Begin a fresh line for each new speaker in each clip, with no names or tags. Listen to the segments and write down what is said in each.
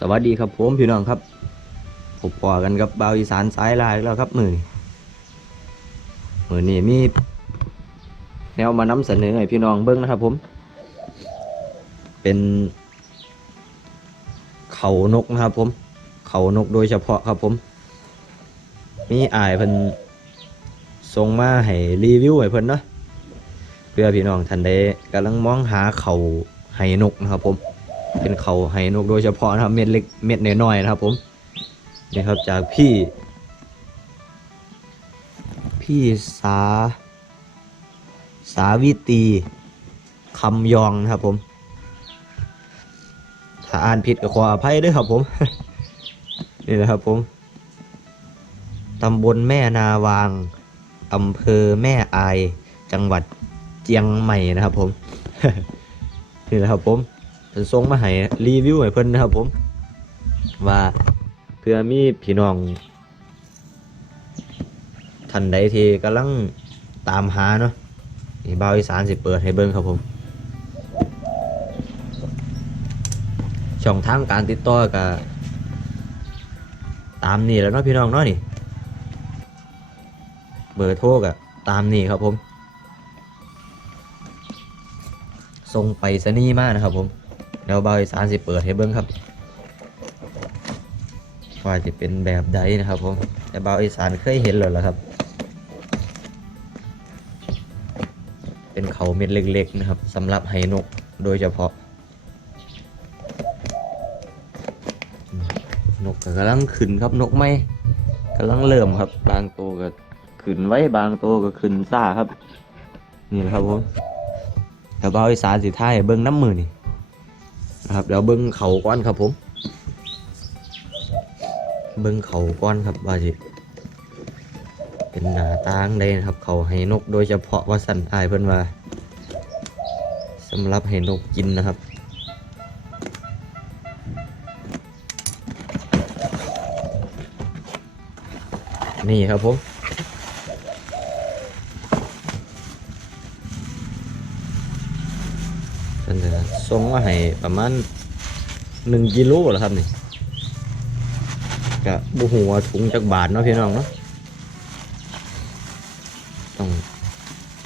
สวัสดีครับผมพี่น้องครับผมปอกันกับบาวอีสานสายลายแล้วครับมือนี้มือนี้มี แนวมานำเสนอให้พี่น้องเบิ้งนะครับผม เป็นเขานกนะครับ ผม เขานกโดยเฉพาะครับผม มีอายเพิ่นส่งมาให้รีวิวให้เพิ่นเนาะเพื่อพี่น้องท่านใดกำลังมองหาเขาไหนกนะครับผม เป็นเขาไหนกโดยเฉพาะนะครับ เม็ดเล็กเม็ดน้อยๆนะครับ ผมนี่ครับจากพี่ พี่สา สาวิตรีคำยองนะครับผม ถ้าอ่านผิดก็ขออภัยด้วยครับผม นี่นะครับผมตำบลแม่นาวางอำเภอแม่อาย จังหวัดเจียงใหม่นะครับผม นี่นะครับผม ส่งมาให้รีวิวให้เพิ่นนะครับ ผม ว่าเพื่อมีพี่น้องท่านใดที่กำลังตามหาเนาะนี่บ่าวอีสานสิเปิดให้เบิ่งครับผม ช่องทางการติดต่อกับตามนี่แล้วเนาะพี่น้องเนาะนี่ เบอร์โทรกับตามนี่ครับผมส่งไปสนีมากนะครับผม เดี๋ยวเบาอีสานสิเปิดให้เบิ้งครับว่าจะเป็นแบบใดนะครับผมแต่เบาอีสานเคยเห็นแล้วล่ะครับ เป็นเขาเม็ดเล็กๆนะครับสำหรับไหนกโดยเฉพาะ นกกำลังขึ้นครับนกไม่กำลังเริ่มครับ บางตัวก็ขึ้นไว้บางตัวก็ขึ้นซ่าครับ นี่แหละครับผมเดี๋ยวเบาอีสานสิท้ายเบิ้งน้ำมือนี่ ครับเดี๋ยวเบิ้งเขาก้อนครับผม เบิ้งเขาก้อนครับว่าสิเป็นหนาตางใดนะครับ เขาให้นกโดยเฉพาะว่าสันอายเพิ่นว่าสำหรับให้นกกินนะครับนี่ครับผม ส่งมาให้ประมาณหนึ่งกิโลแหละครับนี่ก็บุหัวถุงจากบาทเนาะพี่น้องเนาะต้อง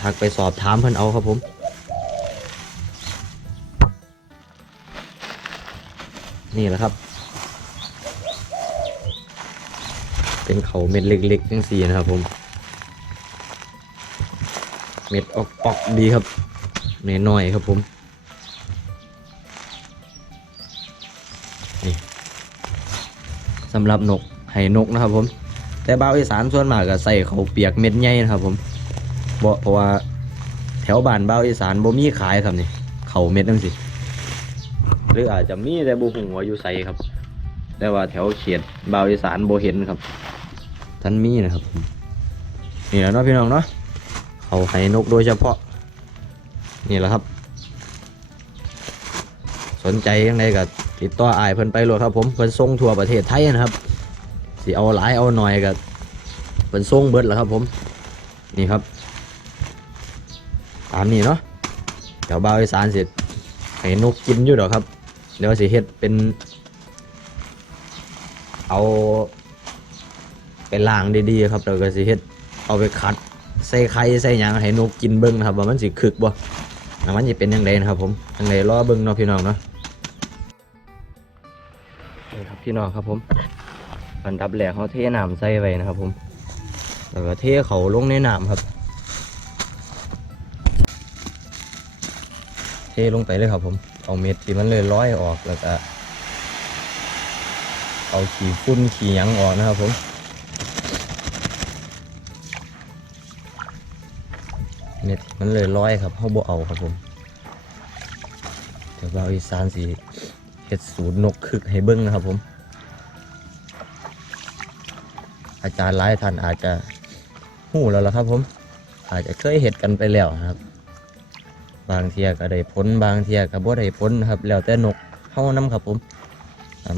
ทักไปสอบถามเพิ่นเอาครับผมนี่แหละครับ เป็นเขาเม็ดเล็กๆจังสีนะครับผม เม็ดออกๆดีครับน้อยๆครับผม นี่สำหรับนกไหนกนะครับผม แต่บ้าวอีสานส่วนมากก็ใส่เขาวเปียกเม็ดใหญ่นะครับผมบ่เพราะว่าแถวบ้านบ้าวอีสานบ่มีขายครับนี่เขาเม็ดนั่นสิหรืออาจจะมีแต่บุหัวาอยู่ใส่ครับ แต่ว่าแถวเขียดบ้าวอีสานบ่เห็นครับท่านมีนะครับผมนี่แหละเนาะพี่น้องเนาะเขาไหนกโดยเฉพาะ นี่แหละครับ สนใจยังไงก็ติดต่ออายเพิ่นไปเลยครับ ผมเพิ่นส่งทั่วประเทศไทยนะครับสิเอาหลายเอาหน่อยก็เพิ่นส่งเบิดแล้วครับ ผมนี่ครับตามนี้เนาะเดี๋ยวบ่าวอีสานสิให้นกกินอยู่ดอกครับ เดี๋ยวสิเฮ็ดเป็น เอาไปล้างดีๆครับแล้วก็สิเฮ็ดเอาไปคัดใส่ไข่ใส่หยังให้นกกินเบิ่งนะครับว่ามันสิคึกบ่มันสิเป็นยังไงนะครับผมยังไงรอเบิ่งเนาะพี่น้องเนาะ นี่ครับพี่น้องครับผมอันดับแรกเขาเทน้ำใส่ไว้นะครับผมแล้วก็เทเขาลงในน้ำครับ เทลงไปเลยครับผมเอาเม็ดที่มันเลยร้อยออกแล้วก็เอาขี้ฝุ่นขี้หยังออกนะครับผมเม็ดที่มันเลยร้อยครับเขาบ่เอาครับผมเดี๋ยวเราอีสานสี เห็ดสูตรนกคึกให้เบิ้งนะครับผม อาจารย์หลายท่านอาจจะหู้แล้วล่ะครับผม อาจจะเคยเห็ดกันไปแล้วครับ บางเทียก็ได้ผลบางเทียก็บ่ได้ผลนครับ แล้วแต่นกเฮานํครับผม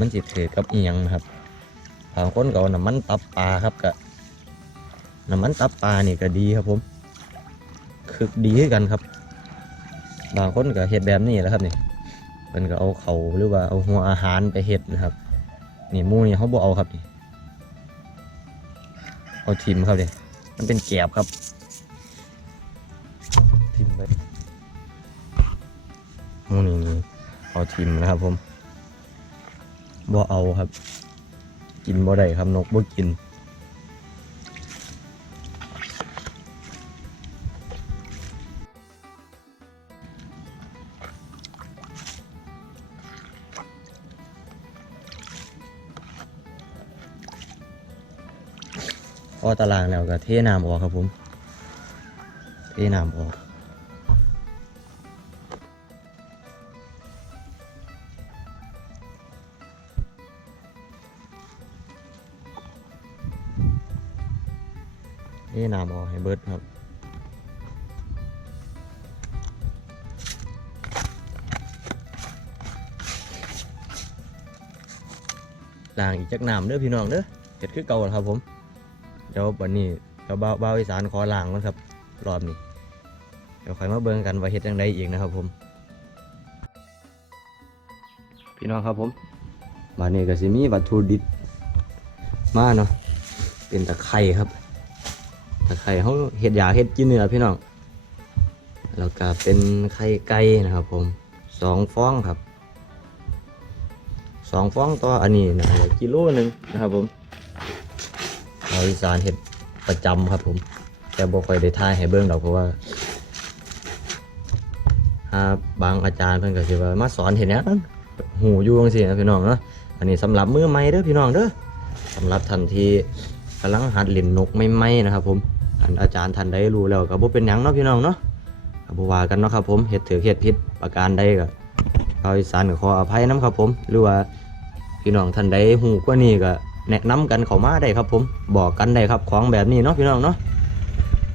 มันจิถือกับเอียงนะครับบางคนก็น้ำมันตับปลาครับก็น้ำมันตับปลานี่ก็ดีครับผมคึกดีคือกันครับ บางคนก็เห็ดแบบนี้แหละครับนี่ เพิ่นก็เอาเขาหรือว่าเอาหัวอาหารไปเฮ็ดนะครับ นี่มูนี่เขาบ่เอาครับนี่เอาทิมครับเด้มันเป็นแกบครับ ทิมไปมูนี่นี่เอาทิมนะครับผมบ่เอาครับ กินบ่ได้ครับนกบ่กิน อตารางแล้วก็เทน้ำออกครับผม เทน้ำออกเทน้ำออกให้เบิดครับล้างอีกจักน้ำเด้อพี่น้องเด้อเห็ดคือเก่าครับผม เดี๋ยววันนี้เดี๋ยวบ่าวบ่าวอีสานขอล้างมันครับ รอบนี้ เดี๋ยวค่อยมาเบิ่งกันว่าเฮ็ดจังไดอีกนะครับผม พี่น้องครับผมบานนี้ก็สิมีวัตถุดิบมาเนาะเป็นตะไคร่ครับตะไคร่เขาเฮ็ดยาเฮ็ดกินเนื้อพี่น้องแล้วก็เป็นไข่ไก่นะครับ ผมสองฟองครับสองฟองต่ออันนี้นะกิโลหนึ่งนะครับผมาวอีสานเห็ดประจำครับผม แต่บ่ค่อยได้ท่ายให้เบิ่งดอกเพราะว่าถ้าบางอาจารย์เพิ่นก็สิว่ามาสอนเห็ดหยังหูอยู่จังซี่นะพี่น้องเนาะอันนี้สำหรับมือใหม่เด้อพี่น้องเด้อสำหรับท่านที่กำลังหัดเล่นนกใหม่ๆนะครับ ผมอันอาจารย์ท่านใดรู้แล้วก็บ่เป็นหยังเนาะพี่น้องเนาะก็บ่ว่ากันเนาะครับผมเฮ็ดถือเฮ็ดผิดประการใดก็ชาวอีสานก็ขออภัยนํครับผม หรือว่าพี่น้องท่านใดหูกว่านี้ก็ แนะนำกันเข้ามาได้ครับผมบอกกันได้ครับของแบบนี้เนาะพี่น้องเนาะ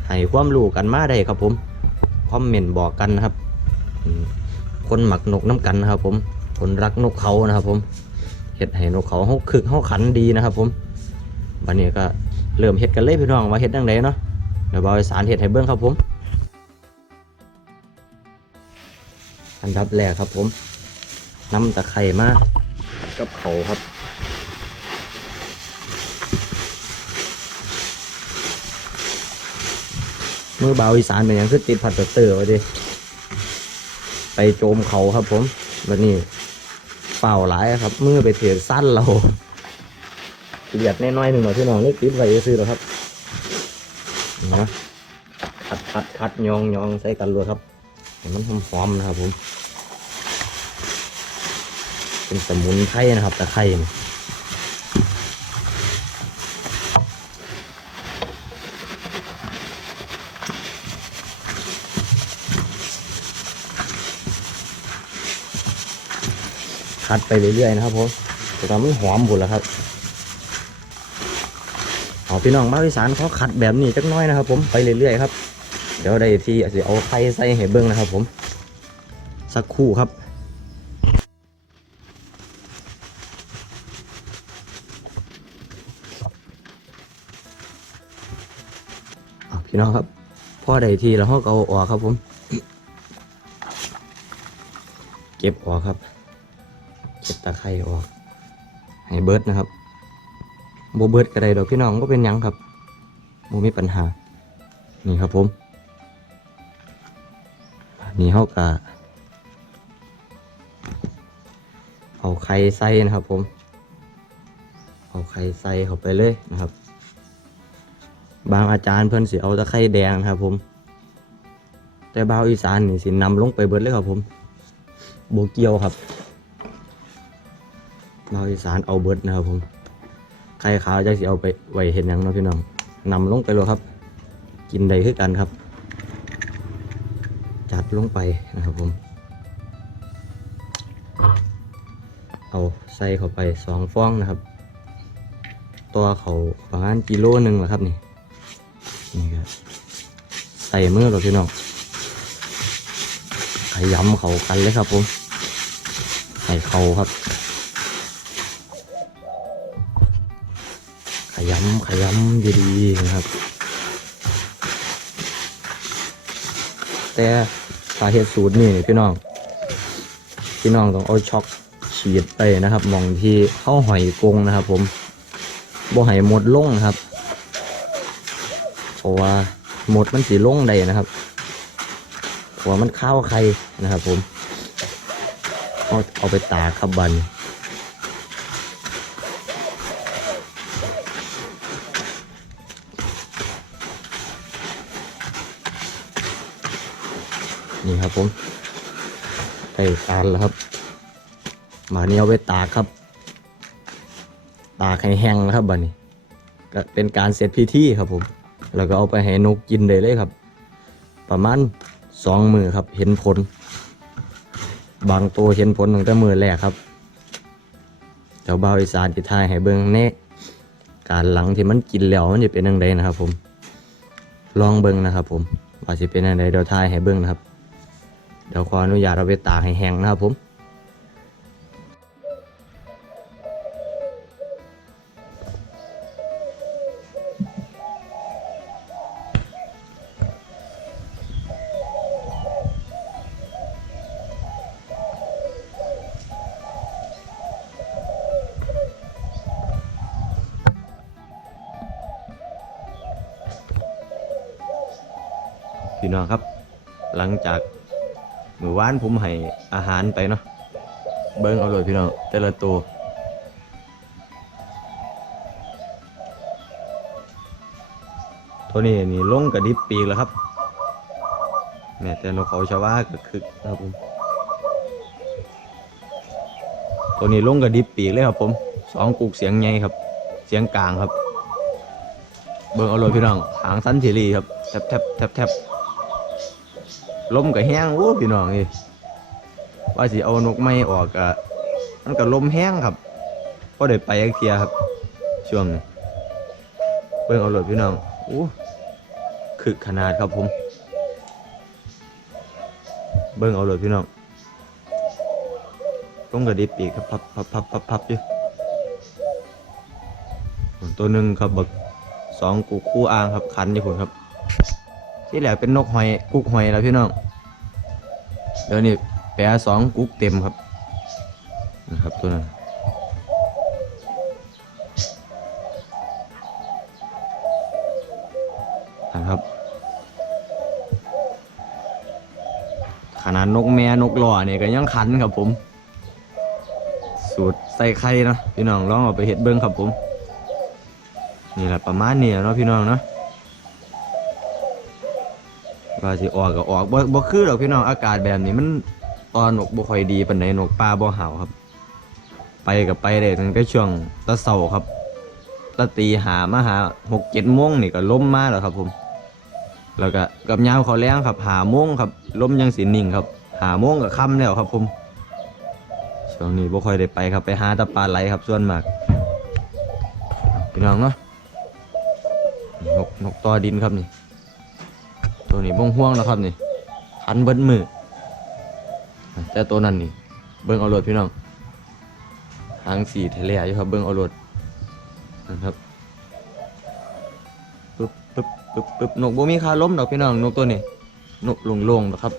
ให้ความรู้กันมาได้ครับผมคอมเมนต์บอกกันนะครับคนหมักนกน้ำกันนะครับ ผมคนรักนกเขานะครับ ผมเฮ็ดให้นกเขาเขาคึกเขาขันดีนะครับ ผมวันนี้ก็เริ่มเฮ็ดกันเลยพี่น้องว่าเฮ็ดยังไงเนาะเดี๋ยวบอยสารเฮ็ดให้เบิ้งครับผมอันดับแรกครับผมน้ำตะไคร่มากับเขาครับ มือเบาอีสานเป็นหยังคือติดผัดเตอร์ไว้ดิไปโจมเขาครับผมวันนี้เป่าหลายครับ มือไปเถือสั้นเราเลียดน้อยๆหนึ่งหน่อยพี่น้องนี่ติดไว้ซื้อแล้วครับนะคัดคัดคัดยองยองใส่กันเลยครับมันหอมๆนะครับผม เป็นสมุนไพรนะครับตะไคร้ คัดไปเรื่อยๆนะครับผมจะทำให้หอมบุญแล้วครับเอาพี่น้องมาวิสานเขาขัดแบบนี้จักน้อยนะครับ ผมไปเรื่อยๆครับเดี๋ยวได้ที่อาจจะเอาไข่ใส่ให้เบิ้งนะครับ ผมสักครู่ครับเอาพี่น้องครับพ่อได้ทีแล้วเขาก็เอาออกครับผม เก็บออกครับ ตะไคร่ออกให้เบิร์ดนะครับโบเบิร์ดก็ได้ดอกพี่น้องก็เป็นยังครับโบมีปัญหา นี่ครับผมนี่เขากะเอาไข่ใส่นะครับผม เอาไข่ใส่เข้าไปเลยนะครับ บางอาจารย์เพิ่นสิเอาตะไคร่แดงนะครับผม แต่บาวอีสานนี่สินำลงไปเบิดเลยครับผมโบเกียวครับาวอีสานเอาเบิดนะครับผมใครขาวจะสิเอาไปไว้เห็นหยังเนาะพี่น้องนำลงไปเลยครับ กินได้คือกันครับ จัดลงไปนะครับผม เอาใส่เข้าไปสองฟองนะครับ ตัวเขาประมาณกิโลหนึ่งแหละครับนี่นี่ครับใส่มือเราพี่น้องขยำเขากันเลยครับผมใส่เขาครับ ยำขยำดีๆนะครับ แต่สาเหตุสูตรนี่พี่น้อง พี่น้องต้องเอาช็อกฉีดไปนะครับ มองที่เข้าหอยกงนะครับ ผมบ่ให้หมดลงนะครับ เพราะว่าหมดมันสีลงได้นะครับเพราะว่ามันข้าวไข่นะครับ ผมเอาเอาไปตากครับบัน นี่ครับผมใส่ตาลแล้วครับ มาเนี้เอาไปตากครับ ตากให้แห้งแล้วครับบัดนี้ ก็เป็นการเสร็จพิธีครับผม แล้วก็เอาไปให้นกกินได้เลยครับ ประมาณสองมือครับ เห็นผล บางตัวเห็นผลตั้งแต่มือแรกครับเจ้าบ่าวอีสานที่ทายให้เบิ่งแน่การหลังที่มันกินแล้วมันจะเป็นยังไงนะครับ ผม ลองเบิ่งนะครับ ผมว่าจะเป็นยังไงเดี๋ยวทายให้เบิ่งนะครับ เดี๋ยวขออนุญาตเอาไปตากให้แห้งนะครับผมพี่น้องครับ หลังจาก มือวานผมให้อาหารไปเนาะเบิ้งเอาเลยพี่น้องแต่ละตัวตัวนี้นี่ลงกระดิบปีกแล้วครับแม่แต่นกเขาชาวาก็คึกนะครับผมตัวนี้ลงกระดิบปีกเลยครับผมสองกุกเสียงใหญ่ครับ เสียงกลางครับ เบิ้งเอาเลยพี่น้องหางสั้นทีรีครับแทบแทบแทบแทบ ลมก็แห้งโอ้พี่น้องนี่ว่าสิเอานกไม้ออกก็มันก็ลมแห้งครับพอได้ไปอีกเทียครับ ช่วงนี้เบิ่งเอารถพี่น้องโอ้คือขนาดครับผม เบิ่งเอารถพี่น้องต้องกระดิบปีกครับพับพับพับพับพับอยู่ตัวหนึ่งครับบักสองกูคู่อ่างครับคันอยู่ผมครับ ที่แหลกเป็นนกหอยกุกหอยแล้วพี่น้องเดี๋ยวนี้แปรสองกุกเต็มครับนะครับตัวนั้นนะครับ ขนาดนกแม่นกหล่อเนี่ยก็ยังขันครับผม สูตรใส่ไข่นะพี่น้องลองเอาไปเห็ดเบิ้งครับผม นี่แหละประมาณนี้และเนาะพี่น้องเนาะ ว่าสิออกก็ออกบ่บ่คือดอกพี่น้องอากาศแบบนี้มันตอนนกบ่ค่อยดีปานใดนกป่าบ่เห่าครับ ไปกับไปได้ตั้งแต่ช่วงตะเสาครับตะตีหามาหาหกเจ็ดโมงนี่ก็ล้มมาแล้วครับ ผม แล้วก็กับยามเขาแล้งครับหาโมงครับล้มยังสินิ่งครับ หาโมงก็ค่ำแล้วครับ ผมช่วงนี้บ่ค่อยได้ไปครับไปหาตะปลาไหลครับส่วนมากพี่น้องเนาะนกนกตอดินครับนี่ ตัวนี้บ่งห่วงแล้วครับนี่คันเบิ้มือแต่ตัวนั้นนี่ เบิ้งเอารถพี่น้องหางสีเทเลอยู่ครับ เบิ้งเอารถนะครับปึ๊บปึ๊บปึ๊บปึ๊บนกบ่มีคาล้มดอกพี่น้องนกตัวนี้นกโล่งนะครับ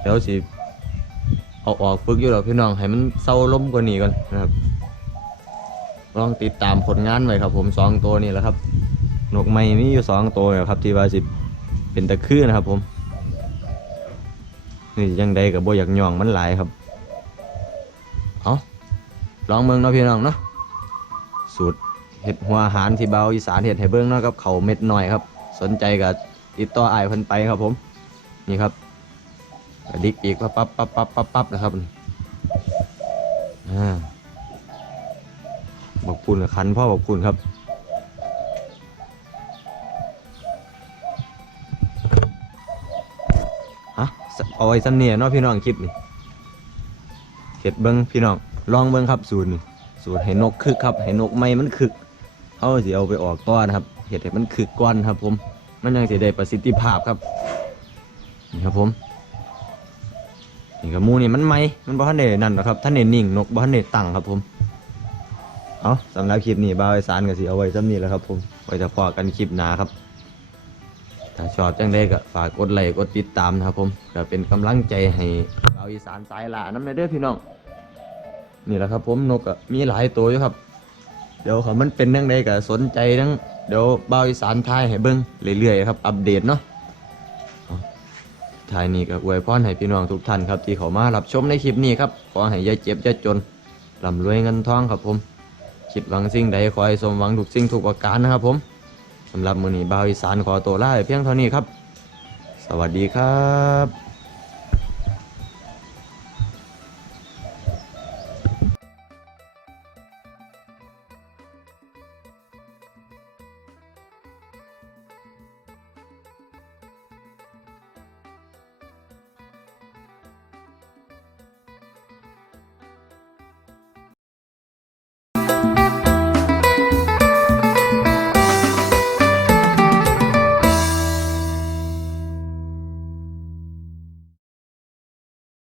เดี๋ยวสิเอาออกฝึกอยู่ดอกพี่น้องให้มันเศร้าล้มกว่านี้ก่อนนะครับลองติดตามผลงานไว้ครับ ผมสองตัวนี้แหละครับ นกไม้มีอยู่สองตัวครับที่ว่าสิเป็นตะคือนะครับผมนี่ยังใดกับโบอยากย่องมันหลายครับเอาลองเมืองเนาะพี่น้องเนาะสูตรเห็ดหัวอาหารที่เบาอีสานเห็ดให้เบิ้งเนาะกับเขาเม็ดหน่อยครับ สนใจกับติดต่ออ้ายพิ่นไปครับผม นี่ครับกระดิกอีกปั๊บปั๊บปั๊บปั๊บปั๊บปั๊บนะครับอ่าบอกพูนกับคันพ่อบอกพูนครับ เอาไว้ซ้ำเนี่ยเนาะพี่น้องคลิปนี่เห็ดเบิ้งพี่น้องลองเบิ้งครับสูตรนี่สูตรให้นกคึกครับให้นกไม่มันคึกเอาสิเอาไปออกต้อนครับเห็ดให้มันคึกก้อนครับ ผม มันยังสิได้ประสิทธิภาพครับนี่ครับผมนี่กับมูนี่มันไม่มันบ่ทันได้นั่นหรอกครับท่านเน้นิ่งนกบ่ทันได้ตั้งครับผมเอาสำหรับคลิปนี้บ่าวไอสารก็สิเอาไว้ซ้ำนี้แหล้วครับ ผมไว้จะพอกันคลิปหนาครับ ถ้าชอบจังได้ก็ฝากกดไลค์กดติดตามนะครับผมก็เป็นกำลังใจให้ชาวอีสานสายหลาน้ำในเด้อพี่น้อง นี่แหละครับผมนกมีหลายตัวอยู่ครับ เดี๋ยวเขามันเป็นเรื่องใดก็สนใจทั้งเดี๋ยวเบาอีสานทายให้เบิ่งเรื่อยๆครับอัปเดตเนาะเอาทายนี้ก็อวยพรให้พี่น้องทุกท่านครับ ที่เขามารับชมในคลิปนี้ครับขอให้ย่าเจ็บย่าจนร่ำรวยเงินทองครับผมคิดหวังสิ่งใดขอให้สมหวังทุกสิ่งทุกประการนะครับผม สำหรับมือนี้บ่าวอีสานขอตัวลาไปเพียงเท่านี้ครับ สวัสดีครับ